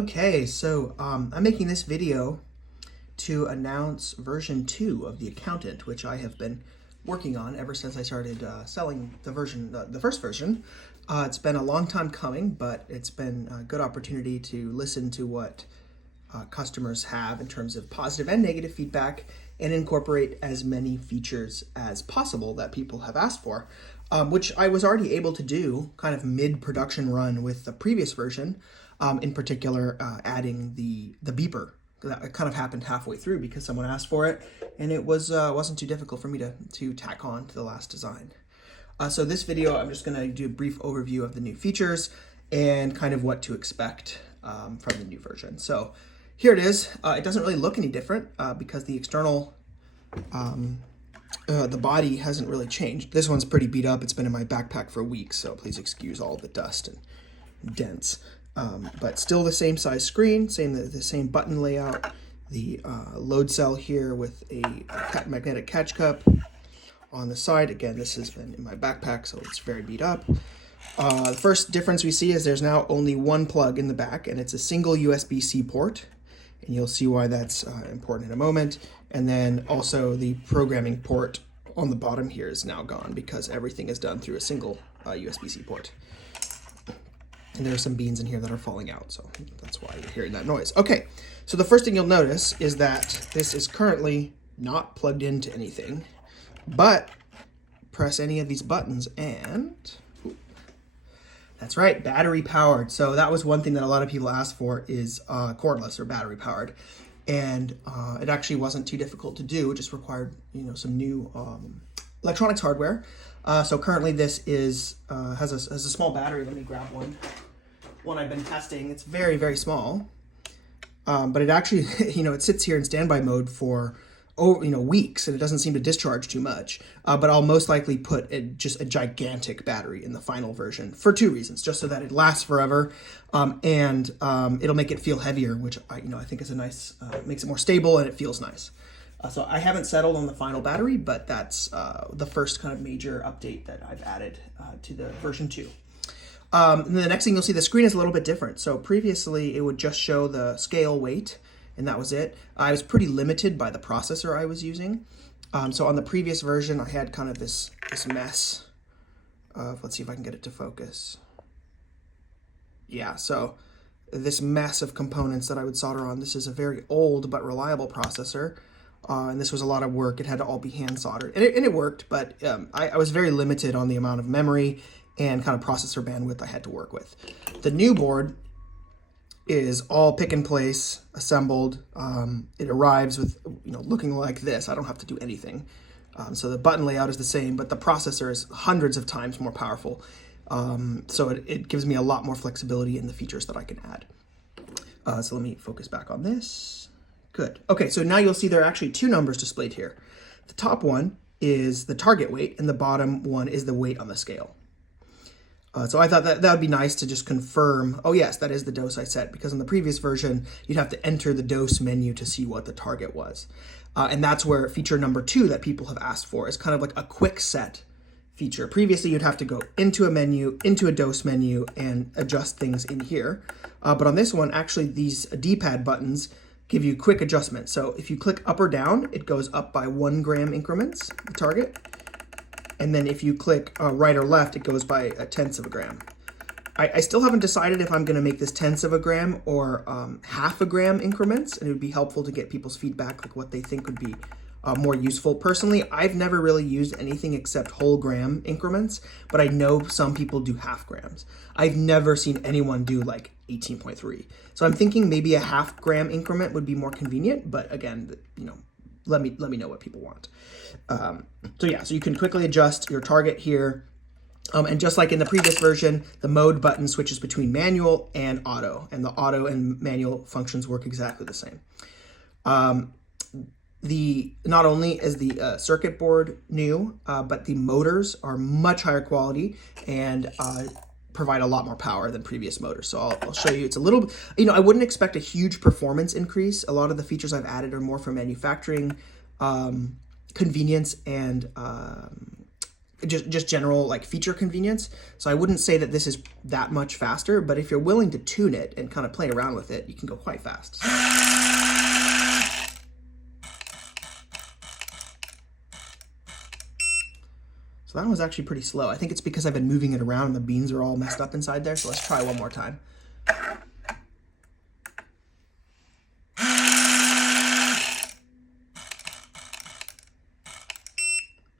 Okay, so I'm making this video to announce version 2 of the Accountant, which I have been working on ever since I started selling the first version. It's been a long time coming, but it's been a good opportunity to listen to what customers have in terms of positive and negative feedback and incorporate as many features as possible that people have asked for, which I was already able to do kind of mid-production run with the previous version, in particular adding the beeper. That kind of happened halfway through because someone asked for it, and it wasn't too difficult for me to tack on to the last design. So this video, I'm just going to do a brief overview of the new features and kind of what to expect from the new version. So here it is. It doesn't really look any different because the external, the body hasn't really changed. This one's pretty beat up. It's been in my backpack for weeks, so please excuse all the dust and dents. But still the same size screen, the same button layout, the load cell here with a magnetic catch cup on the side. Again, this has been in my backpack, so it's very beat up. The first difference we see is there's now only one plug in the back, and it's a single USB-C port, and you'll see why that's important in a moment. And then also the programming port on the bottom here is now gone because everything is done through a single USB-C port. And there are some beans in here that are falling out, so that's why you're hearing that noise. Okay, so the first thing you'll notice is that this is currently not plugged into anything, but press any of these buttons and that's right, battery powered. So that was one thing that a lot of people asked for is cordless or battery powered. And it actually wasn't too difficult to do. It just required, some new electronics hardware. So currently this has a small battery. Let me grab one I've been testing. It's very, very small. But it actually, it sits here in standby mode for weeks, and it doesn't seem to discharge too much. But I'll most likely put just a gigantic battery in the final version for two reasons: just so that it lasts forever, and it'll make it feel heavier, which I think is a nice, makes it more stable and it feels nice. So I haven't settled on the final battery, but that's the first kind of major update that I've added to the version 2. And then the next thing you'll see, the screen is a little bit different. So previously it would just show the scale weight, and that was it. I was pretty limited by the processor I was using. So on the previous version, I had kind of this mess of, let's see if I can get it to focus. Yeah, so this mess of components that I would solder on. This is a very old but reliable processor. And this was a lot of work. It had to all be hand soldered, and it worked, but I was very limited on the amount of memory and kind of processor bandwidth I had to work with. The new board is all pick and place, assembled. It arrives with, looking like this. I don't have to do anything. So the button layout is the same, but the processor is hundreds of times more powerful. So it gives me a lot more flexibility in the features that I can add. So let me focus back on this. Good. Okay, so now you'll see there are actually two numbers displayed here. The top one is the target weight, and the bottom one is the weight on the scale. So I thought that would be nice to just confirm, oh yes, that is the dose I set, because in the previous version, you'd have to enter the dose menu to see what the target was. And that's where feature number 2 that people have asked for is kind of like a quick set feature. Previously, you'd have to go into a menu, into a dose menu, and adjust things in here. But on this one, actually, these D-pad buttons give you quick adjustment. So if you click up or down, it goes up by 1 gram increments, the target. And then if you click right or left, it goes by 1/10 of a gram. I still haven't decided if I'm gonna make this 1/10 of a gram or 1/2 gram increments, and it would be helpful to get people's feedback, like what they think would be more useful. Personally, I've never really used anything except whole gram increments, but I know some people do 1/2 grams. I've never seen anyone do like 18.3. So I'm thinking maybe a 1/2 gram increment would be more convenient, but again, let me know what people want. So you can quickly adjust your target here. And just like in the previous version, the mode button switches between manual and auto, and the auto and manual functions work exactly the same. Not only is the circuit board new, but the motors are much higher quality and provide a lot more power than previous motors. So I'll show you. It's a little, I wouldn't expect a huge performance increase. A lot of the features I've added are more for manufacturing convenience and just general like feature convenience. So I wouldn't say that this is that much faster, but if you're willing to tune it and kind of play around with it, you can go quite fast. So that one was actually pretty slow. I think it's because I've been moving it around and the beans are all messed up inside there. So let's try one more time.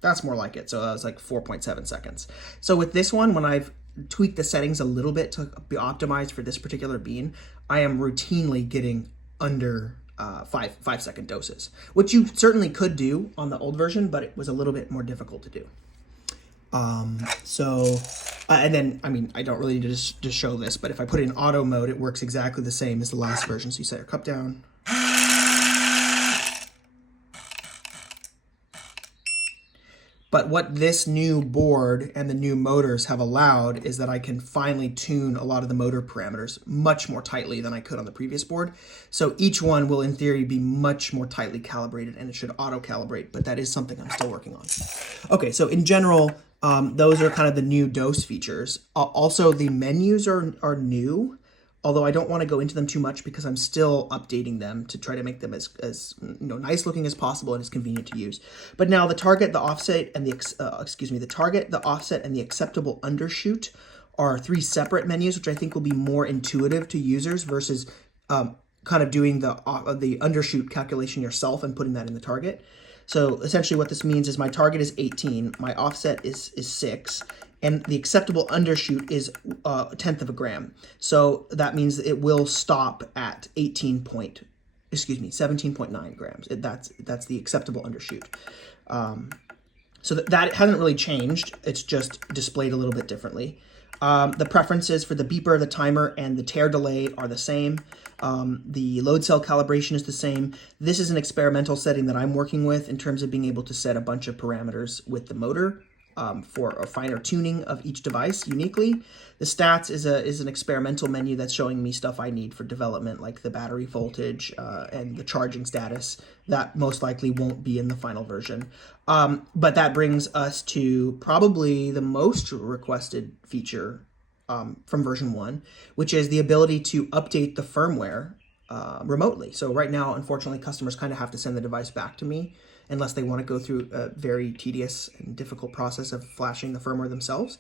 That's more like it. So that was like 4.7 seconds. So with this one, when I've tweaked the settings a little bit to be optimized for this particular bean, I am routinely getting under 5-second doses, which you certainly could do on the old version, but it was a little bit more difficult to do. And then, I mean, I don't really need to just show this, but if I put it in auto mode, it works exactly the same as the last version. So you set your cup down. But what this new board and the new motors have allowed is that I can finally tune a lot of the motor parameters much more tightly than I could on the previous board. So each one will, in theory, be much more tightly calibrated, and it should auto-calibrate, but that is something I'm still working on. Okay, so in general, those are kind of the new dose features. Also, the menus are new, although I don't want to go into them too much because I'm still updating them to try to make them as nice looking as possible and as convenient to use. But now the target, the offset, and the target, the offset, and the acceptable undershoot are 3 separate menus, which I think will be more intuitive to users versus kind of doing the undershoot calculation yourself and putting that in the target. So essentially what this means is my target is 18, my offset is 6, and the acceptable undershoot is 1/10 of a gram. So that means that it will stop at 17.9 grams. That's the acceptable undershoot. So that hasn't really changed. It's just displayed a little bit differently. The preferences for the beeper, the timer, and the tare delay are the same. The load cell calibration is the same. This is an experimental setting that I'm working with in terms of being able to set a bunch of parameters with the motor for a finer tuning of each device uniquely. The stats is an experimental menu that's showing me stuff I need for development, like the battery voltage and the charging status. That most likely won't be in the final version. But that brings us to probably the most requested feature from version 1, which is the ability to update the firmware remotely. So right now, unfortunately, customers kind of have to send the device back to me unless they want to go through a very tedious and difficult process of flashing the firmware themselves.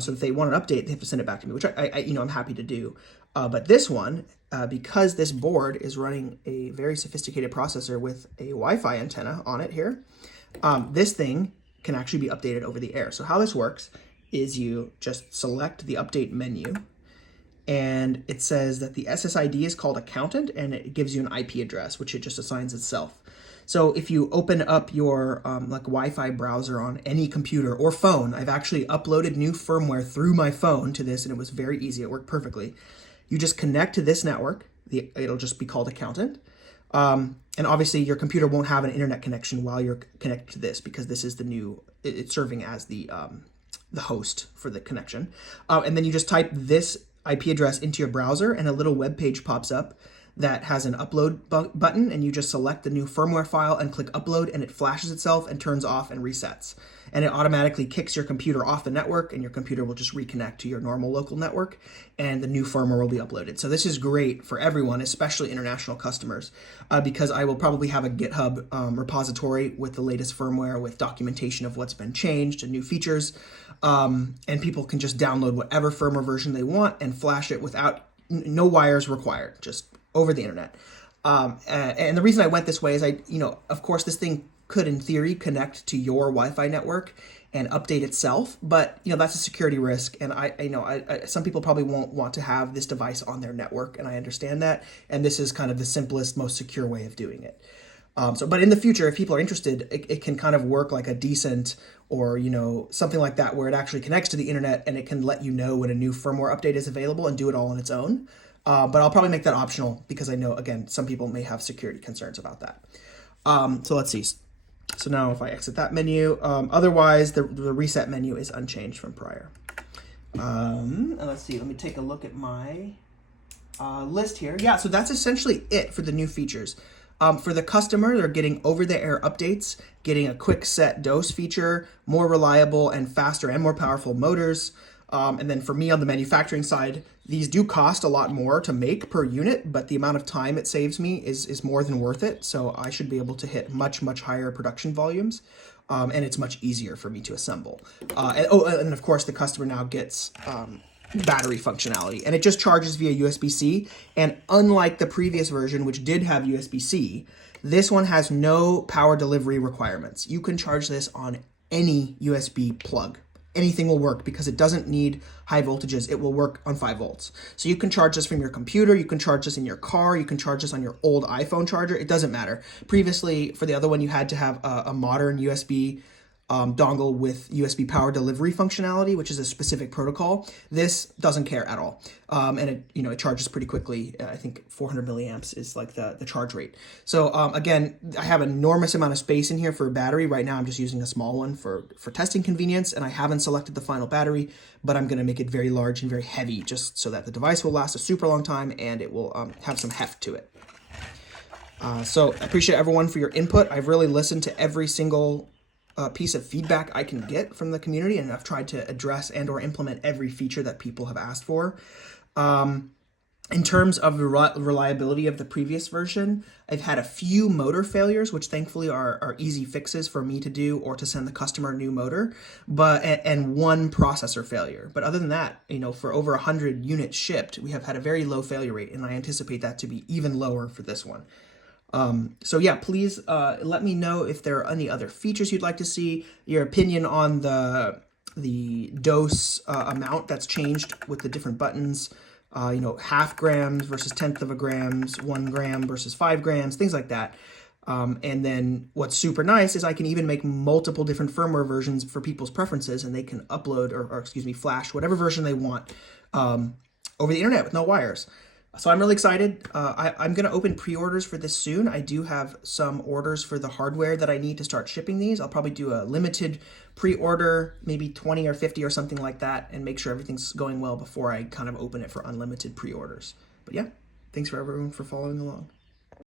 So if they want an update, they have to send it back to me, which I'm happy to do. But this one, because this board is running a very sophisticated processor with a Wi-Fi antenna on it here, this thing can actually be updated over the air. So how this works is you just select the update menu, and it says that the SSID is called accountant, and it gives you an IP address, which it just assigns itself. So if you open up your like Wi-Fi browser on any computer or phone, I've actually uploaded new firmware through my phone to this, and it was very easy. It worked perfectly. You just connect to this network. It'll just be called accountant. And obviously your computer won't have an internet connection while you're connected to this, because this is the new, it's serving as the host for the connection. And then you just type this IP address into your browser, and a little web page pops up that has an upload button, and you just select the new firmware file and click upload, and it flashes itself and turns off and resets. And it automatically kicks your computer off the network, and your computer will just reconnect to your normal local network, and the new firmware will be uploaded. So this is great for everyone, especially international customers, because I will probably have a GitHub repository with the latest firmware, with documentation of what's been changed and new features, and people can just download whatever firmware version they want and flash it without no wires required, just over the internet. And the reason I went this way is of course this thing could in theory connect to your Wi-Fi network and update itself, but that's a security risk, and I some people probably won't want to have this device on their network, and I understand that, and this is kind of the simplest, most secure way of doing it. But in the future, if people are interested, it can kind of work like a decent or something like that, where it actually connects to the internet and it can let you know when a new firmware update is available and do it all on its own. But I'll probably make that optional, because I know, again, some people may have security concerns about that. So let's see. So now if I exit that menu, otherwise the reset menu is unchanged from prior. And let's see, let me take a look at my list here. Yeah, so that's essentially it for the new features. For the customer, they're getting over-the-air updates, getting a quick set dose feature, more reliable and faster and more powerful motors. And then for me on the manufacturing side, these do cost a lot more to make per unit, but the amount of time it saves me is more than worth it. So I should be able to hit much, much higher production volumes. And it's much easier for me to assemble. And of course, the customer now gets battery functionality, and it just charges via USB-C. And unlike the previous version, which did have USB-C, this one has no power delivery requirements. You can charge this on any USB plug. Anything will work because it doesn't need high voltages. It will work on 5 volts. So you can charge this from your computer, you can charge this in your car, you can charge this on your old iPhone charger. It doesn't matter. Previously, for the other one, you had to have a modern USB dongle with USB power delivery functionality, which is a specific protocol. This doesn't care at all. And it charges pretty quickly. I think 400 milliamps is like the charge rate. So again, I have an enormous amount of space in here for a battery. Right now I'm just using a small one for testing convenience, and I haven't selected the final battery, but I'm going to make it very large and very heavy just so that the device will last a super long time and it will have some heft to it. So I appreciate everyone for your input. I've really listened to every single piece of feedback I can get from the community, and I've tried to address and or implement every feature that people have asked for. In terms of the reliability of the previous version, I've had a few motor failures, which thankfully are easy fixes for me to do or to send the customer a new motor, and one processor failure. But other than that, for over 100 units shipped, we have had a very low failure rate, and I anticipate that to be even lower for this one. So yeah, please let me know if there are any other features you'd like to see, your opinion on the dose amount that's changed with the different buttons, half grams versus 1/10 of a grams, 1 gram versus 5 grams, things like that. And then what's super nice is I can even make multiple different firmware versions for people's preferences, and they can upload or flash whatever version they want over the internet with no wires. So I'm really excited. I'm going to open pre-orders for this soon. I do have some orders for the hardware that I need to start shipping these. I'll probably do a limited pre-order, maybe 20 or 50 or something like that, and make sure everything's going well before I kind of open it for unlimited pre-orders. But yeah, thanks for everyone for following along.